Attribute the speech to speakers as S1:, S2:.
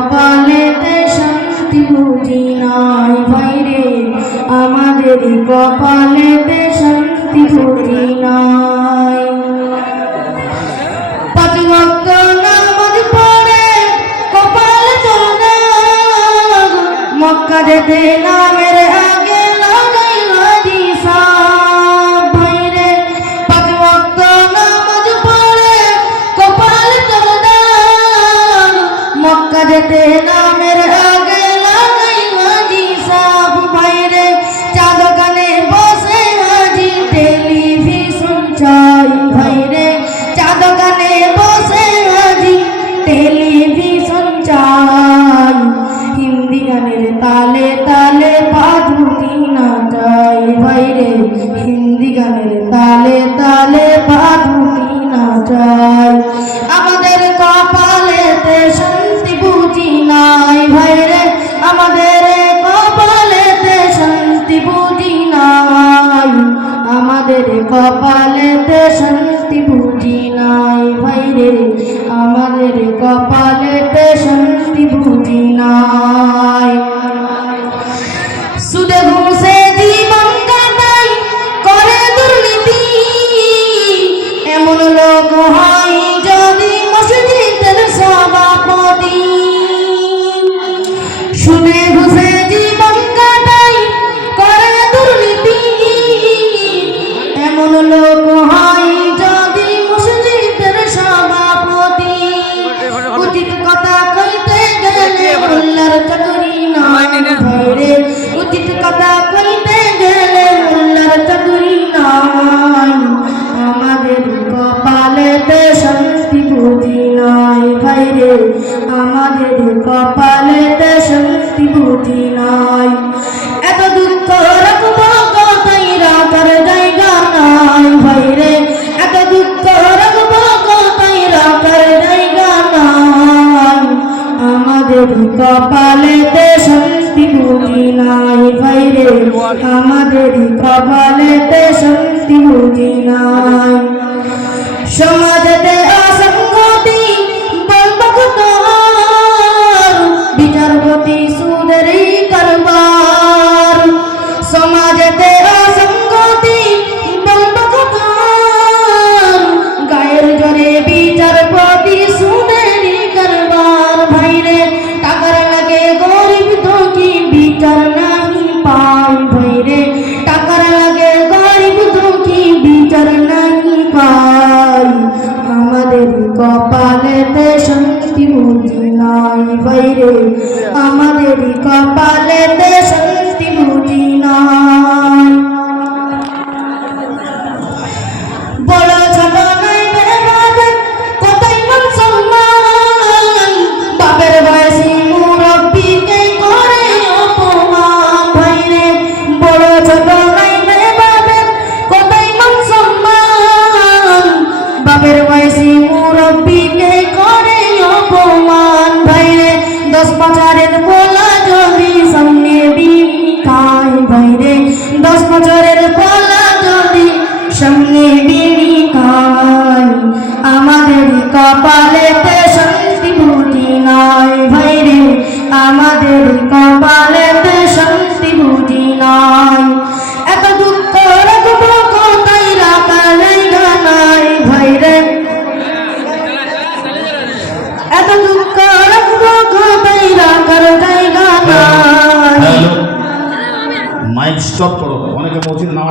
S1: কপালেতে শান্তি বুঝি নাই ভাইরে। আমাদের কপালেতে শান্তি বুঝি নাই। মক্কা যেতে না কাঁদে নামের আগে লাগাই মাঝি সব বাইরে চা দোকানে বসে মাঝি টেলিভিশন চাই বাইরে চা দোকানে আমাদের কপালেতে শান্তি বুঝি নাই। ভাইরে আমাদের কপালেতে শান্তি বুঝি নাই। কপালেতে শক্তি বুদ্ধি নাই। এত দুঃখ রাখব কতই রাখার জায়গা নাই ভাইরে এত দুঃখ রাখব কতই রাখার জায়গা নাই। আমাদের কপালেতে শক্তি বুদ্ধি নাই ভাইরে আমাদের কপালেতে শক্তি বুদ্ধি নাই। সময় কপালেতে শক্তি বুঝি নাই বাইরে আমাদের কপালেতে
S2: শক্তি স্টপ করো। অনেকে মসজিদ নামাজ